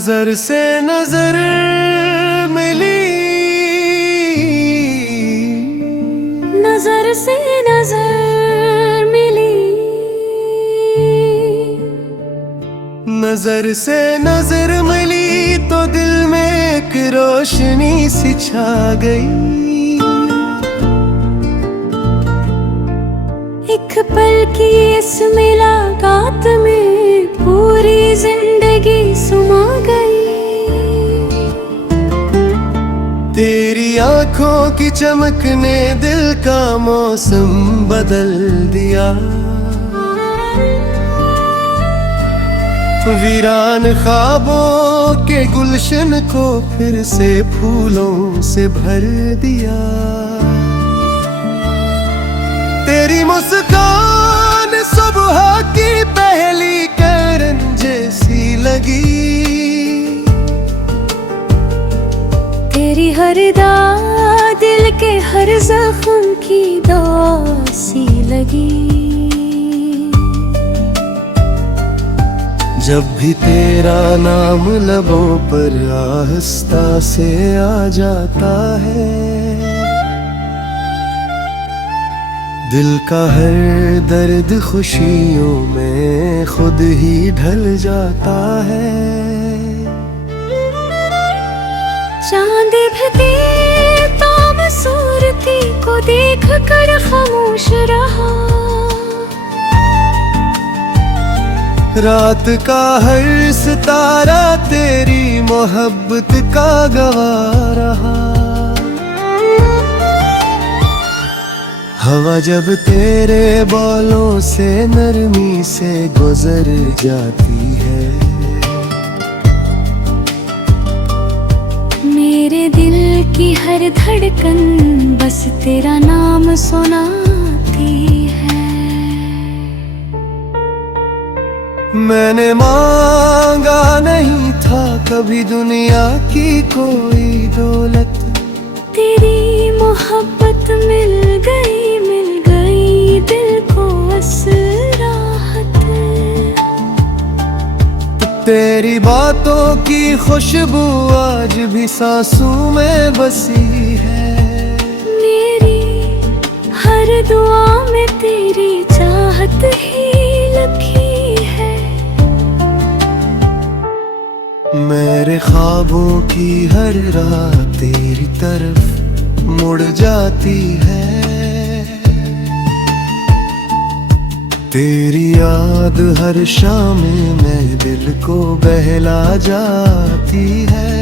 नजर से नजर मिली, नजर से नजर मिली, नजर से नजर मिली तो दिल में एक रोशनी सी छा गई। एक पल की इस मुलाकात में पूरी जिंदगी सुमा गई। तेरी आंखों की चमक ने दिल का मौसम बदल दिया। वीरान ख्वाबों के गुलशन को फिर से फूलों से भर दिया। तेरी मुस्कान सुबह की पहली किरण जैसी लगी। तेरी हर अदा दिल के हर जख्म की दवा सी लगी। जब भी तेरा नाम लबों पर आहिस्ता से आ जाता है, दिल का हर दर्द खुशियों में खुद ही ढल जाता है। चांद भी ताब सूरती को देख कर खामोश रहा। रात का हर सितारा तेरी मोहब्बत का गवाह रहा। हवा जब तेरे बालों से नरमी से गुजर जाती है, मेरे दिल की हर धड़कन बस तेरा नाम सुनाती है। मैंने मांगा नहीं था कभी दुनिया की कोई दौलत। तेरी मोहब्बत मिल गई दिल को राहत। तेरी बातों की खुशबू आज भी सांसों में बसी है। मेरी हर दुआ में तेरी चाहत ही लिखी है। मेरे ख्वाबों की हर रात तेरी तरफ मुड़ जाती है। तेरी याद हर शाम में दिल को बहला जाती है।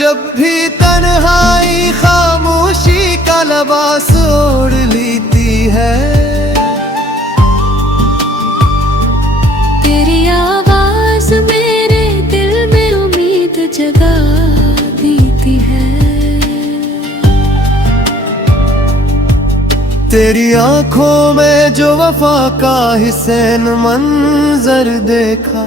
जब भी तन्हाई खामोशी का लिबास ओढ़ लेती है, तेरी आवाज मेरे दिल में उम्मीद जगा देती है। तेरी आंखों में जो वफा का हिसैन मंजर देखा,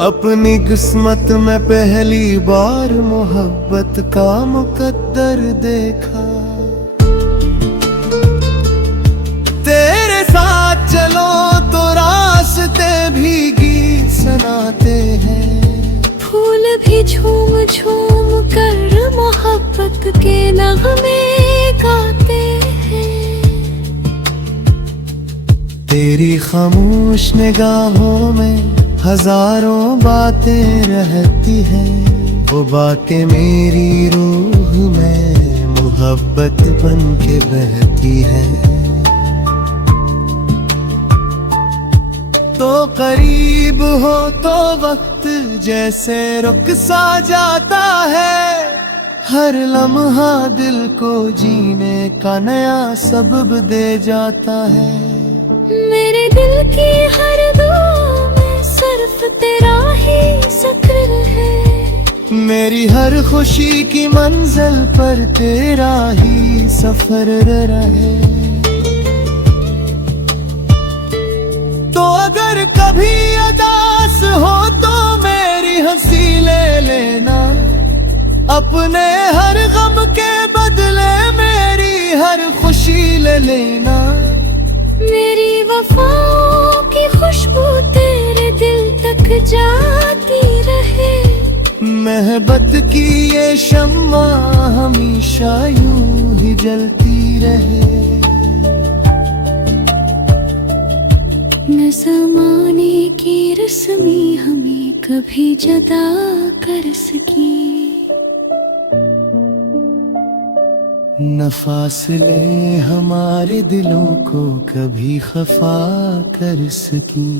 अपनी किस्मत में पहली बार मोहब्बत का मुकद्दर देखा। तेरे साथ चलो तो रास्ते भी गीत सुनाते हैं। फूल भी झूम झूम कर मोहब्बत के नगमे गाते हैं। तेरी खामोश निगाहों में हजारों बातें रहती हैं। वो बातें मेरी रूह में मोहब्बत बन के बहती है। तो करीब हो तो वक्त जैसे रुक सा जाता है। हर लम्हा दिल को जीने का नया सबब दे जाता है। मेरे दिल की हर दुआ में सिर्फ तेरा ही जिक्र है। मेरी हर खुशी की मंजिल पर तेरा ही सफर रहे। तो अगर कभी अदास हो तो मेरी हंसी ले लेना। अपने हर गम के बदले मेरी हर खुशी ले लेना। मेरी वफाओं की खुशबू तेरे दिल धड़क जाती रहे। मोहब्बत की ये शम्मा हमेशा यूं ही जलती रहे। न ज़माने की रस्मी हमें कभी जुदा कर सकी, न फासले हमारे दिलों को कभी खफा कर सकी।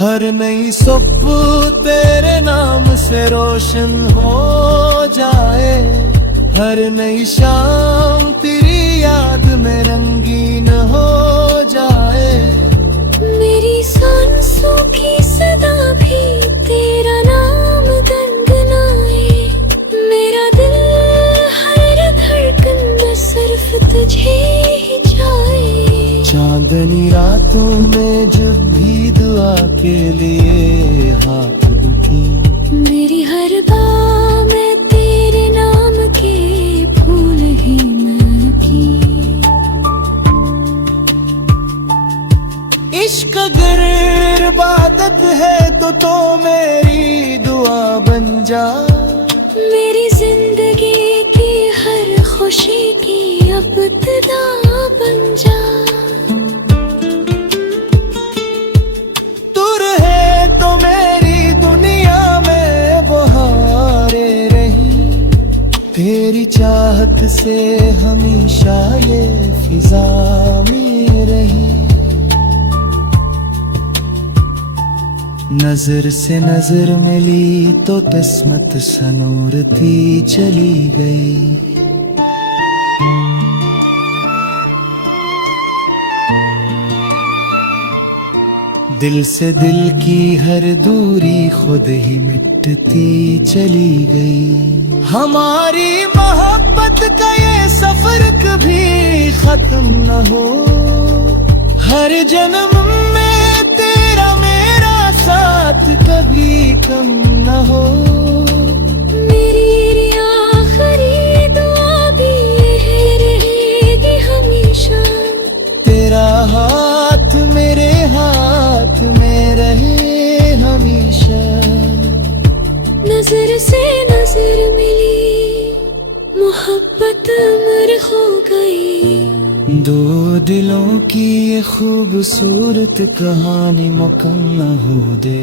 हर नई सुबह तेरे नाम से रोशन हो जाए, हर नई शाम तेरी याद में रंगीन हो जाए। मेरी सांसों की सदा भी तेरा नाम गुनगुनाए। मेरा दिल हर धड़कन में सिर्फ तुझे ही चाहे। चांदनी रातों में जब भी दुआ के लिए हाथ उठी, मेरी हर बाह में तेरे नाम के फूल ही महकी। इश्क अगर इबादत है तो मेरी दुआ बन जा। मेरी जिंदगी की हर खुशी की इब्तिदा बन जा। तू रहे तो मेरी दुनिया में बहारें रही, तेरी चाहत से हमेशा ये फिजा में रही। नजर से नजर मिली तो किस्मत सनूरती चली गई। दिल से दिल की हर दूरी खुद ही मिटती चली गई। हमारी मोहब्बत का ये सफर कभी खत्म न हो, हर जन्म में तेरा मेरा साथ कभी कम न हो। मेरी आखिरी दुआ भी यही रहेगी हमेशा। तेरा हाथ मेरे हाथ में रहे हमेशा। नजर से नजर मिली, मोहब्बत अमर हो गई। दो दिलों की ये खूबसूरत कहानी मुकम्मल हो दे।